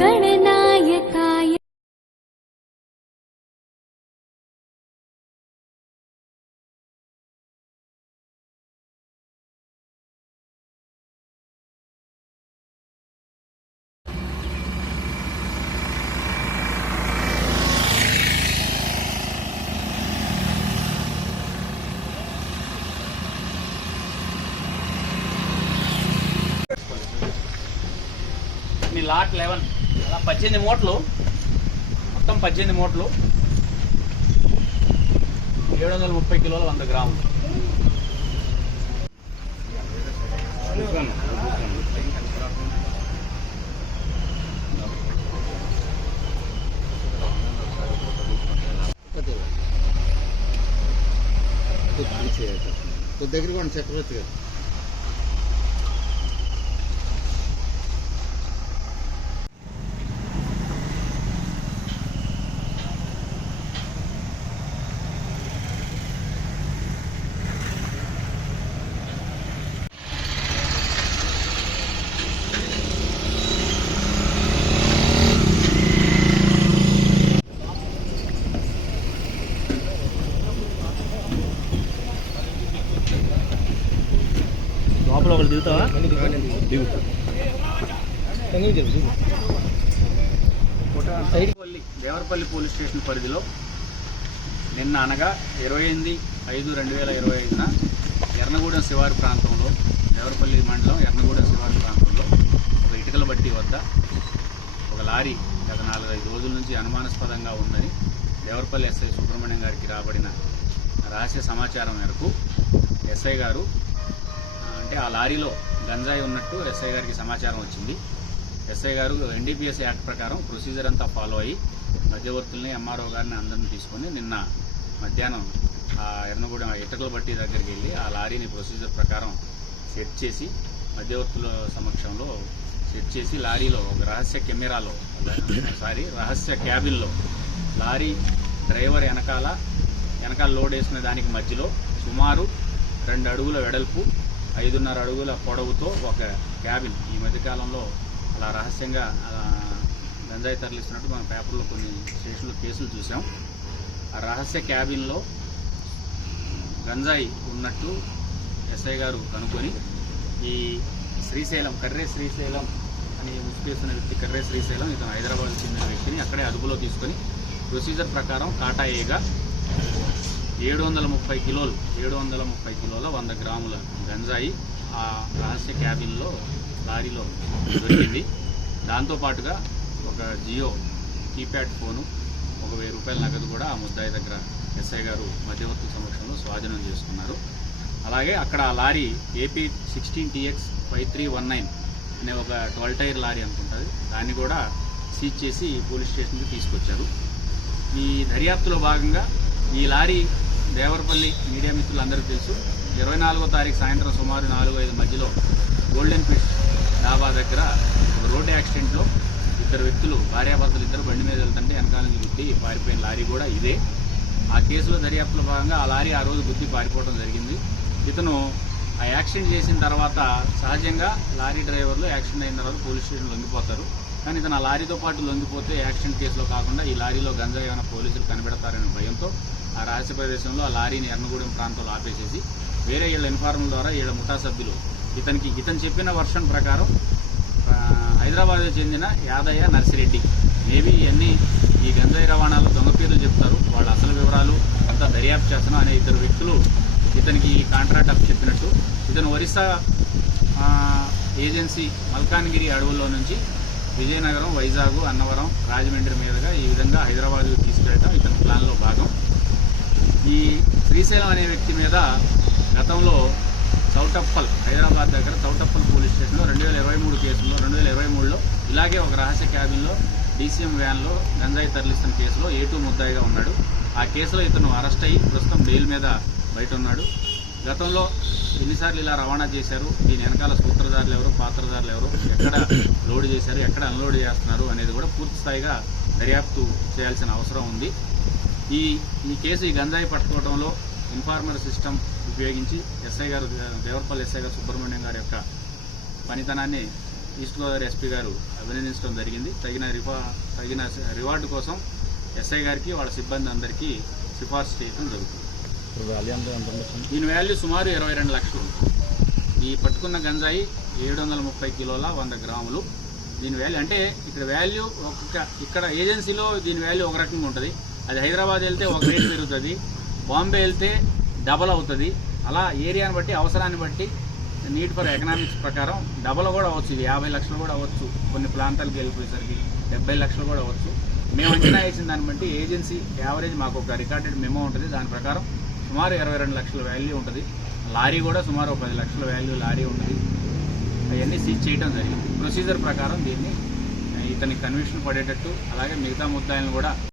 गणनायकाय lot 11 అలా 18 మూటలు, మొత్తం 18 మూటలు, 730 కిలోల 100 గ్రాములు. దగ్గర చక్రవర్తి గారు లోపల ఒకరు దిగుతావా? దేవరపల్లి పోలీస్ స్టేషన్ పరిధిలో నిన్న అనగా 28/5/2025 ఎర్నగూడెం శివారు ప్రాంతంలో, దేవరపల్లి మండలం ఎర్నగూడెం శివారు ప్రాంతంలో ఒక ఇటుకల బట్టి వద్ద ఒక లారీ గత 4-5 రోజుల నుంచి అనుమానాస్పదంగా ఉందని దేవరపల్లి ఎస్ఐ సుబ్రహ్మణ్యం గారికి రాబడిన రహస్య సమాచారం మేరకు ఎస్ఐ గారు, అంటే ఆ లారీలో గంజాయి ఉన్నట్టు ఎస్ఐ గారికి సమాచారం వచ్చింది. ఎస్ఐ గారు NDPS యాక్ట్ ప్రకారం ప్రొసీజర్ అంతా ఫాలో అయ్యి మధ్యవర్తుల్ని, MRO గారిని అందరిని తీసుకొని నిన్న మధ్యాహ్నం ఆ ఎర్నగూడెం ఇటుకల బట్టి దగ్గరికి వెళ్ళి ఆ లారీని ప్రొసీజర్ ప్రకారం సెట్ చేసి, మధ్యవర్తుల సమక్షంలో సెట్ చేసి లారీలో ఒక రహస్య క్యాబిన్లో లారీ డ్రైవర్ వెనకాల లోడ్ వేసుకునే దానికి మధ్యలో సుమారు 2 అడుగుల వెడల్పు, 5.5 అడుగుల పొడవుతో ఒక క్యాబిన్. ఈ మధ్యకాలంలో అలా రహస్యంగా గంజాయి తరలిస్తున్నట్టు మన పేపర్లో కొన్ని స్టేషన్లో కేసులు చూసాం. ఆ రహస్య క్యాబిన్లో గంజాయి ఉన్నట్టు ఎస్ఐ గారు కనుక్కొని ఈ కర్రే శ్రీశైలం అని ముసుకేసిన వ్యక్తి, కర్రే శ్రీశైలం, ఇతను హైదరాబాద్ చెందిన వ్యక్తిని అక్కడే అదుపులో తీసుకొని ప్రొసీజర్ ప్రకారం కాటా ఏగా 730 కిలోల 100 గ్రాముల గంజాయి ఆ రహస్య క్యాబిన్లో లారీలో దొరికింది. దాంతోపాటుగా ఒక జియో కీప్యాడ్ ఫోను, 1,000 రూపాయల నగదు కూడా ఆ ముద్దాయి దగ్గర ఎస్ఐ గారు మధ్యవర్తుల సమక్షంలో స్వాధీనం చేసుకున్నారు. అలాగే అక్కడ ఆ లారీ AP 16TX 5319 అనే ఒక 12 టైర్ లారీ అనుకుంటుంది, దాన్ని కూడా సీజ్ చేసి పోలీస్ స్టేషన్కి తీసుకొచ్చారు. ఈ దర్యాప్తులో భాగంగా ఈ లారీ దేవరపల్లి మీడియా మిత్రులందరికీ తెలుసు, 24వ తారీఖు సాయంత్రం సుమారు 4-5 మధ్యలో గోల్డెన్ ఫిష్ డాబా దగ్గర ఒక రోడ్డు యాక్సిడెంట్లో 2 వ్యక్తులు, భార్యాభర్తలు ఇద్దరు బండి మీద వెళ్తుంటే వెనకాల నుంచి గుద్ది పారిపోయిన లారీ కూడా ఇదే. ఆ కేసులో దర్యాప్తులో భాగంగా ఆ లారీ ఆ రోజు గుద్ది పారిపోవడం జరిగింది. ఇతను ఆ యాక్సిడెంట్ చేసిన తర్వాత సహజంగా లారీ డ్రైవర్లు యాక్సిడెంట్ అయిన తర్వాత పోలీస్ స్టేషన్ లొంగిపోతారు. కానీ ఇతను ఆ లారీతో పాటు లొంగిపోతే యాక్సిడెంట్ కేసులో కాకుండా ఈ లారీలో గంజాయి ఏమైనా పోలీసులు కనిపెడతారనే భయంతో ఆ రహస్య ప్రదేశంలో ఆ లారీని ఎర్నగూడెం ప్రాంతంలో ఆపేసేసి వేరే వీళ్ళ ఇన్ఫార్మల్ ద్వారా వీళ్ళ ముఠా సభ్యులు ఇతను చెప్పిన వర్షన్ ప్రకారం హైదరాబాద్ చెందిన యాదయ్య నర్సిరెడ్డి, మేబీ ఇవన్నీ ఈ గంజాయి రవాణాలో దొంగ పేర్లు చెప్తారు, వాళ్ళ అసలు వివరాలు అంతా దర్యాప్తు చేస్తున్నాం అనే 2 వ్యక్తులు ఇతనికి ఈ కాంట్రాక్ట్ అప్ చెప్పినట్టు, ఇతను ఒరిస్సా ఏజెన్సీ మల్కాన్గిరి అడవుల్లో నుంచి విజయనగరం, వైజాగ్, అన్నవరం, రాజమండ్రి మీదుగా ఈ విధంగా హైదరాబాద్కు తీసుకెళ్ళటం ఇతని ప్లాన్లో భాగం. ఈ శ్రీశైలం అనే వ్యక్తి మీద గతంలో చౌటప్పల్, హైదరాబాద్ దగ్గర చౌటప్పల్ పోలీస్ స్టేషన్లో 2023 కేసులో 2023లో ఇలాగే ఒక రహస్య క్యాబిన్లో DCM వ్యాన్లో గంజాయి తరలిస్తున్న కేసులో A2 ముద్దాయిగా ఉన్నాడు. ఆ కేసులో ఇతను అరెస్ట్ అయ్యి ప్రస్తుతం బెయిల్ మీద బయట ఉన్నాడు. గతంలో ఎన్నిసార్లు ఇలా రవాణా చేశారు, దీని వెనకాల సూత్రధారులు ఎవరు, పాత్రధారులు ఎవరు, ఎక్కడ లోడ్ చేశారు, ఎక్కడ అన్లోడ్ చేస్తున్నారు అనేది కూడా పూర్తి స్థాయిగా దర్యాప్తు చేయాల్సిన అవసరం ఉంది. ఈ కేసు ఈ గంజాయి పట్టుకోవడంలో ఇన్ఫార్మర్ సిస్టమ్ ఉపయోగించి ఎస్ఐ గారు, దేవరపల్లి ఎస్ఐ గారు సుబ్రహ్మణ్యం గారి యొక్క పనితనాన్ని ఈస్ట్ గోదావరి ఎస్పీ గారు అభినందించడం జరిగింది. తగిన రివార్డు కోసం ఎస్ఐ గారికి వాళ్ళ సిబ్బంది అందరికీ సిఫార్సు చేయడం జరుగుతుంది. దీని వాల్యూ సుమారు 22 లక్షలు. ఈ పట్టుకున్న గంజాయి 730 కిలోల 100 గ్రాములు. దీని వాల్యూ అంటే ఇక్కడ ఏజెన్సీలో దీని వాల్యూ ఒక రకంగా ఉంటుంది. అది హైదరాబాద్ వెళ్తే ఒక రేటు పెరుగుతుంది, బాంబే వెళ్తే డబల్ అవుతుంది. అలా ఏరియాని బట్టి, అవసరాన్ని బట్టి, నీడ్ ఫర్ ఎకనామిక్స్ ప్రకారం డబల్ కూడా అవ్వచ్చు. ఇది 50 లక్షలు కూడా అవ్వచ్చు. కొన్ని ప్రాంతాలకు వెళ్ళిపోయేసరికి 70 లక్షలు కూడా అవ్వచ్చు. మేము అంచనా వేసిన దాన్ని బట్టి ఏజెన్సీ యావరేజ్ మాకు ఒక రికార్డెడ్ మెమో ఉంటుంది. దాని ప్రకారం సుమారు 22 లక్షల వాల్యూ ఉంటుంది. లారీ కూడా సుమారు 10 లక్షల వాల్యూ లారీ ఉంటుంది. అవన్నీ సీజ్ చేయడం జరిగింది. ప్రొసీజర్ ప్రకారం దీన్ని ఇతనికి కన్విక్షన్ పడేటట్టు, అలాగే మిగతా ముద్దాయిలను కూడా